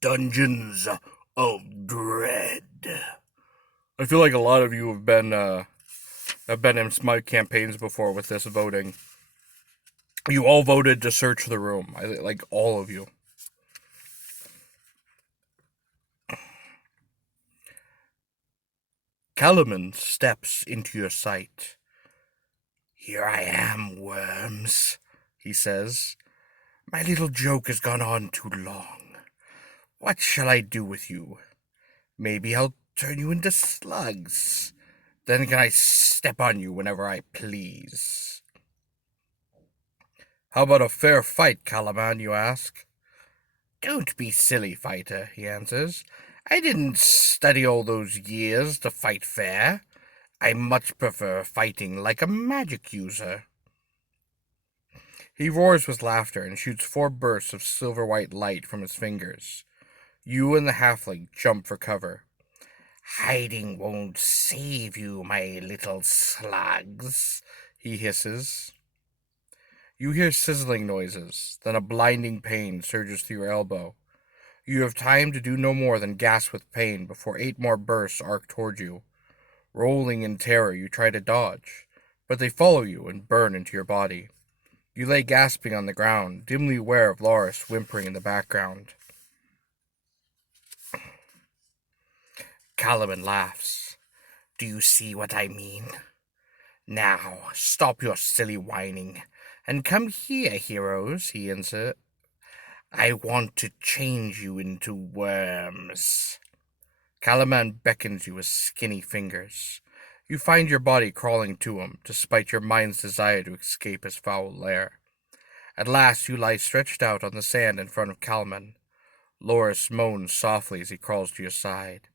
Dungeons of Dread. I feel like a lot of you have been in my campaigns before with this voting. You all voted to search the room. Like all of you. Calaman steps into your sight. "Here I am, worms," he says. "My little joke has gone on too long. What shall I do with you? Maybe I'll turn you into slugs. Then can I step on you whenever I please?" "How about a fair fight, Calaman?" you ask. "Don't be silly, fighter," he answers. "I didn't study all those years to fight fair. I much prefer fighting like a magic user." He roars with laughter and shoots 4 bursts of silver-white light from his fingers. You and the halfling jump for cover. "Hiding won't save you, my little slugs," he hisses. You hear sizzling noises, then a blinding pain surges through your elbow. You have time to do no more than gasp with pain before 8 more bursts arc toward you. Rolling in terror, you try to dodge, but they follow you and burn into your body. You lay gasping on the ground, dimly aware of Loris whimpering in the background. Calaman laughs. "Do you see what I mean? Now, stop your silly whining, and come here, heroes," he inserts. "I want to change you into worms." Calaman beckons you with skinny fingers. You find your body crawling to him, despite your mind's desire to escape his foul lair. At last you lie stretched out on the sand in front of Calaman. Loris moans softly as he crawls to your side.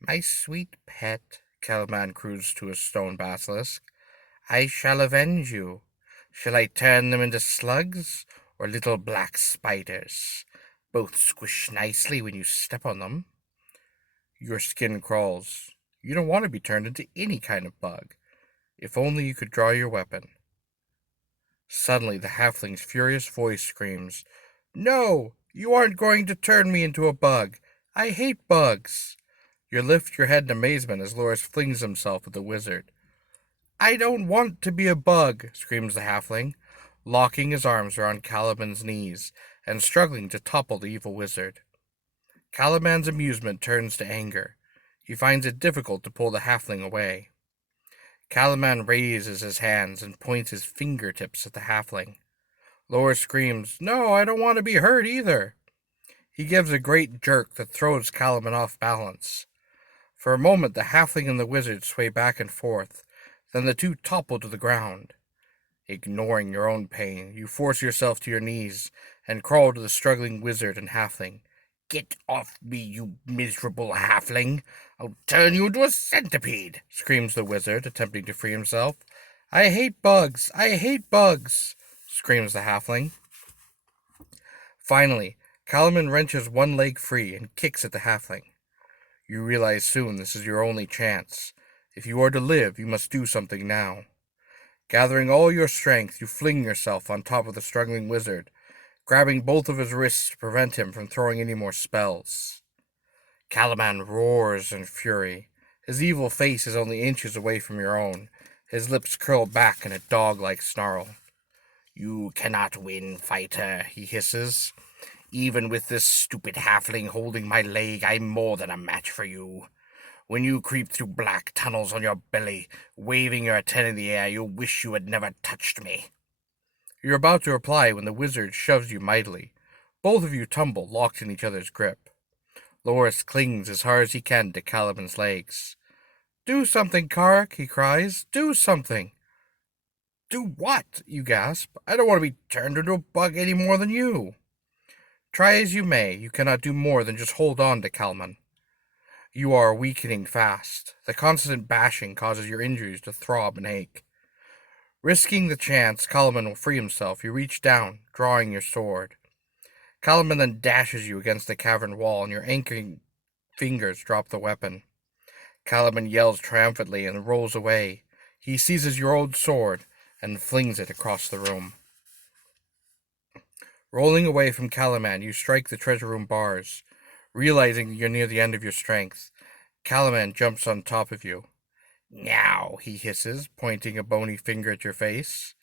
"My sweet pet," Calaman croons to his stone basilisk, "I shall avenge you. Shall I turn them into slugs or little black spiders? Both squish nicely when you step on them." Your skin crawls. You don't want to be turned into any kind of bug. If only you could draw your weapon. Suddenly the halfling's furious voice screams, "No! You aren't going to turn me into a bug! I hate bugs!" You lift your head in amazement as Loris flings himself at the wizard. "I don't want to be a bug!" screams the halfling, locking his arms around Calaman's knees and struggling to topple the evil wizard. Calaman's amusement turns to anger. He finds it difficult to pull the halfling away. Calaman raises his hands and points his fingertips at the halfling. Loris screams, "No, I don't want to be hurt either." He gives a great jerk that throws Calaman off balance. For a moment, the halfling and the wizard sway back and forth. Then the two topple to the ground. Ignoring your own pain, you force yourself to your knees and crawl to the struggling wizard and halfling. "Get off me, you miserable halfling! I'll turn you into a centipede!" screams the wizard, attempting to free himself. "I hate bugs! I hate bugs!" screams the halfling. Finally, Calaman wrenches one leg free and kicks at the halfling. You realize soon this is your only chance. If you are to live, you must do something now. Gathering all your strength, you fling yourself on top of the struggling wizard, grabbing both of his wrists to prevent him from throwing any more spells. Calaman roars in fury. His evil face is only inches away from your own, his lips curl back in a dog-like snarl. "You cannot win, fighter," he hisses. "Even with this stupid halfling holding my leg, I'm more than a match for you. When you creep through black tunnels on your belly, waving your head in the air, you'll wish you had never touched me." You're about to reply when the wizard shoves you mightily. Both of you tumble, locked in each other's grip. Loris clings as hard as he can to Calaman's legs. "Do something, Karak," he cries. "Do something." "Do what?" you gasp. "I don't want to be turned into a bug any more than you." Try as you may, you cannot do more than just hold on to Calaman. You are weakening fast. The constant bashing causes your injuries to throb and ache. Risking the chance Calaman will free himself, you reach down, drawing your sword. Calaman then dashes you against the cavern wall, and your anchoring fingers drop the weapon. Calaman yells triumphantly and rolls away. He seizes your old sword and flings it across the room. Rolling away from Calaman, you strike the treasure room bars. Realizing you're near the end of your strength, Calaman jumps on top of you. Now, he hisses, pointing a bony finger at your face.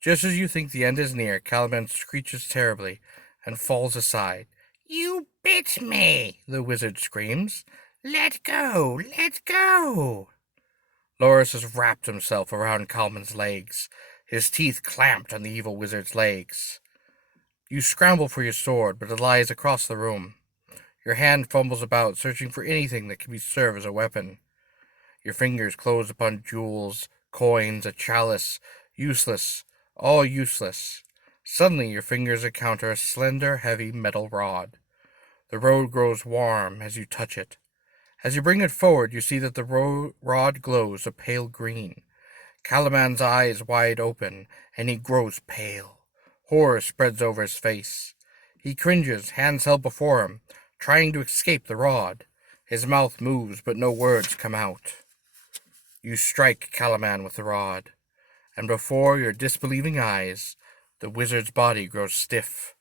Just as you think the end is near, Calaman screeches terribly and falls aside. You bit me, the wizard screams. Let go, let go. Loris has wrapped himself around Calaman's legs, his teeth clamped on the evil wizard's legs. You scramble for your sword, but it lies across the room. Your hand fumbles about, searching for anything that can serve as a weapon. Your fingers close upon jewels, coins, a chalice. Useless, all useless. Suddenly your fingers encounter a slender, heavy metal rod. The rod grows warm as you touch it. As you bring it forward, you see that the rod glows a pale green. Calaman's eyes wide open, and he grows pale. Horror spreads over his face. He cringes, hands held before him, trying to escape the rod. His mouth moves, but no words come out. You strike Calaman with the rod, and before your disbelieving eyes, the wizard's body grows stiff,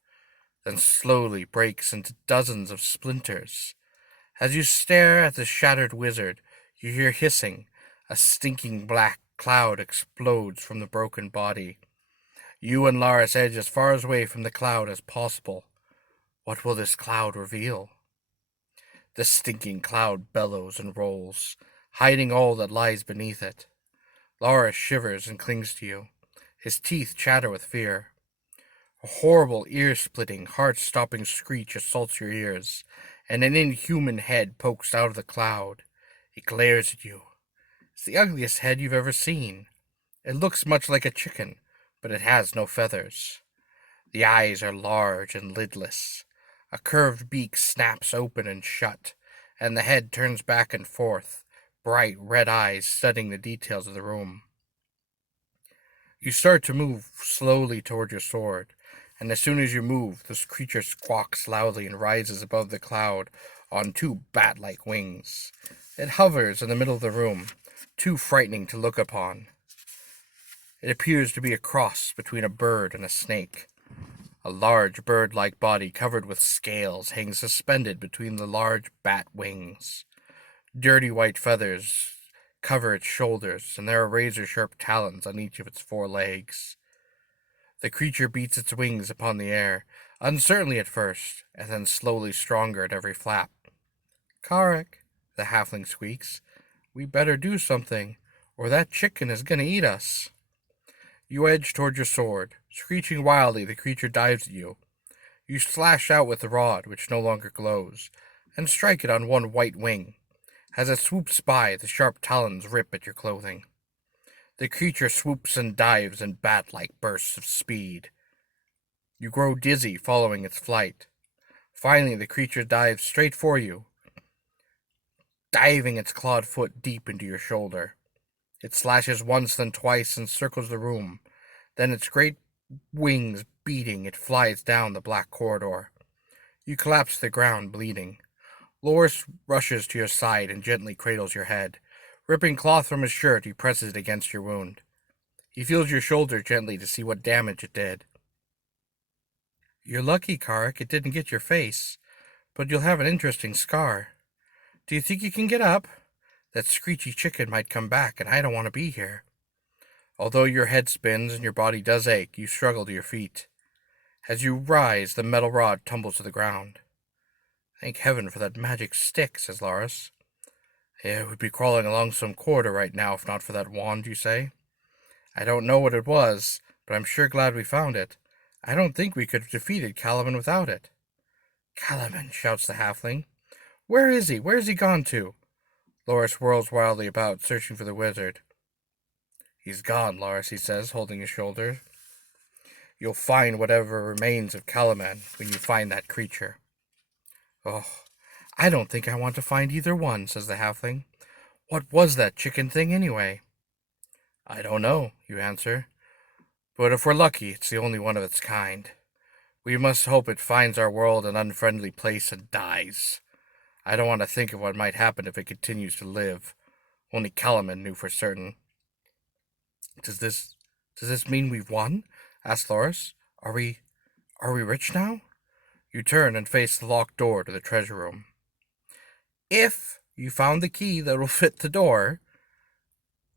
then slowly breaks into dozens of splinters. As you stare at the shattered wizard, you hear hissing. A stinking black cloud explodes from the broken body. You and Laris edge as far away from the cloud as possible. What will this cloud reveal? The stinking cloud bellows and rolls, hiding all that lies beneath it. Laris shivers and clings to you. His teeth chatter with fear. A horrible, ear-splitting, heart-stopping screech assaults your ears, and an inhuman head pokes out of the cloud. It glares at you. It's the ugliest head you've ever seen. It looks much like a chicken, but it has no feathers. The eyes are large and lidless. A curved beak snaps open and shut, and the head turns back and forth, bright red eyes studying the details of the room. You start to move slowly toward your sword, and as soon as you move, this creature squawks loudly and rises above the cloud on two bat-like wings. It hovers in the middle of the room, too frightening to look upon. It appears to be a cross between a bird and a snake. A large bird-like body covered with scales hangs suspended between the large bat wings. Dirty white feathers cover its shoulders, and there are razor-sharp talons on each of its 4 legs. The creature beats its wings upon the air, uncertainly at first, and then slowly stronger at every flap. Karek, the halfling squeaks, we better do something, or that chicken is going to eat us. You edge toward your sword. Screeching wildly, the creature dives at you. You slash out with the rod, which no longer glows, and strike it on one white wing. As it swoops by, the sharp talons rip at your clothing. The creature swoops and dives in bat-like bursts of speed. You grow dizzy following its flight. Finally, the creature dives straight for you, diving its clawed foot deep into your shoulder. It slashes once, then twice, and circles the room. Then its great wings beating, it flies down the black corridor. You collapse to the ground, bleeding. Loris rushes to your side and gently cradles your head. Ripping cloth from his shirt, he presses it against your wound. He feels your shoulder gently to see what damage it did. You're lucky, Karek, it didn't get your face, but you'll have an interesting scar. Do you think you can get up? That screechy chicken might come back, and I don't want to be here. Although your head spins and your body does ache, you struggle to your feet. As you rise, the metal rod tumbles to the ground. Thank heaven for that magic stick, says Laris. It would be crawling along some corridor right now if not for that wand, you say? I don't know what it was, but I'm sure glad we found it. I don't think we could have defeated Calaman without it. Calaman, shouts the halfling. Where is he? Where has he gone to? Loris whirls wildly about, searching for the wizard. He's gone, Loris, he says, holding his shoulder. You'll find whatever remains of Calaman when you find that creature. Oh, I don't think I want to find either one, says the halfling. What was that chicken thing, anyway? I don't know, you answer. But if we're lucky, it's the only one of its kind. We must hope it finds our world an unfriendly place and dies. I don't want to think of what might happen if it continues to live. Only Calaman knew for certain. Does this mean we've won? Asked Loris. Are we Are we rich now? You turn and face the locked door to the treasure room. If you found the key that'll fit the door,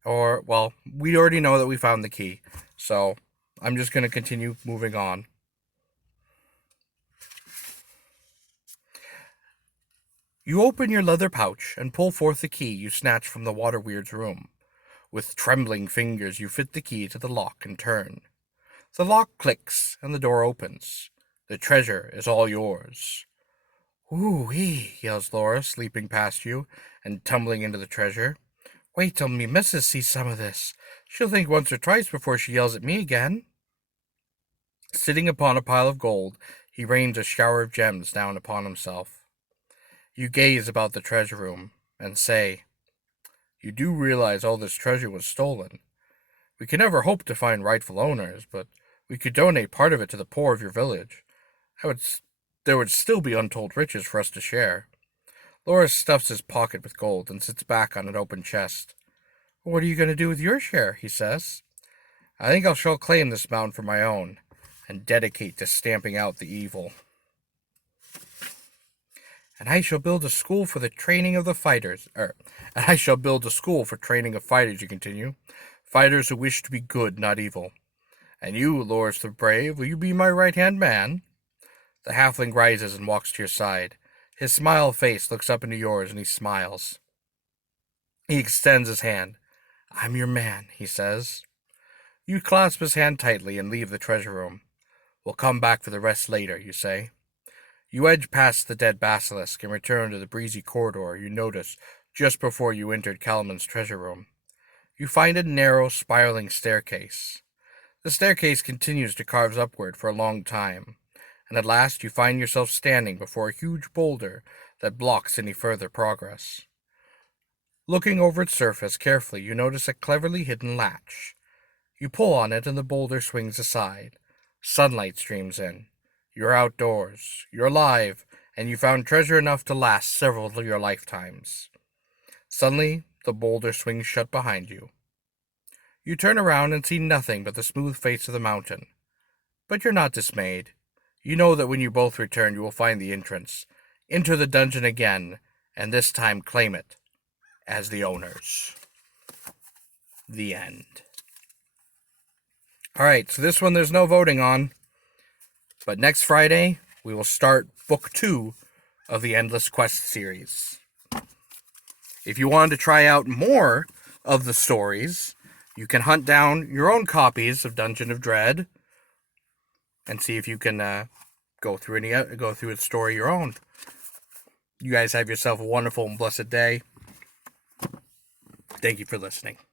well, we already know that we found the key, so I'm just going to continue moving on. You open your leather pouch and pull forth the key you snatched from the water weird's room. With trembling fingers, you fit the key to the lock and turn. The lock clicks and the door opens. The treasure is all yours. Ooh-wee, yells Laura, leaping past you and tumbling into the treasure. Wait till me missus sees some of this. She'll think once or twice before she yells at me again. Sitting upon a pile of gold, he rains a shower of gems down upon himself. You gaze about the treasure room and say, You do realize all this treasure was stolen. We can never hope to find rightful owners, but we could donate part of it to the poor of your village. There would still be untold riches for us to share. Laura stuffs his pocket with gold and sits back on an open chest. What are you going to do with your share? He says. I think I shall claim this mountain for my own and dedicate to stamping out the evil. And I shall build a school for the training of the fighters. You continue. Fighters who wish to be good, not evil. And you, Loris the Brave, will you be my right-hand man? The halfling rises and walks to your side. His smile face looks up into yours, and he smiles. He extends his hand. I'm your man, he says. You clasp his hand tightly and leave the treasure room. We'll come back for the rest later, you say. You edge past the dead basilisk and return to the breezy corridor you noticed just before you entered Kalman's treasure room. You find a narrow, spiraling staircase. The staircase continues to carve upward for a long time, and at last you find yourself standing before a huge boulder that blocks any further progress. Looking over its surface carefully, you notice a cleverly hidden latch. You pull on it and the boulder swings aside. Sunlight streams in. You're outdoors, you're alive, and you found treasure enough to last several of your lifetimes. Suddenly, the boulder swings shut behind you. You turn around and see nothing but the smooth face of the mountain. But you're not dismayed. You know that when you both return, you will find the entrance. Enter the dungeon again, and this time claim it as the owners. The end. Alright, so this one there's no voting on. But next Friday, we will start Book 2 of the Endless Quest series. If you wanted to try out more of the stories, you can hunt down your own copies of Dungeon of Dread and see if you can go through a story your own. You guys have yourself a wonderful and blessed day. Thank you for listening.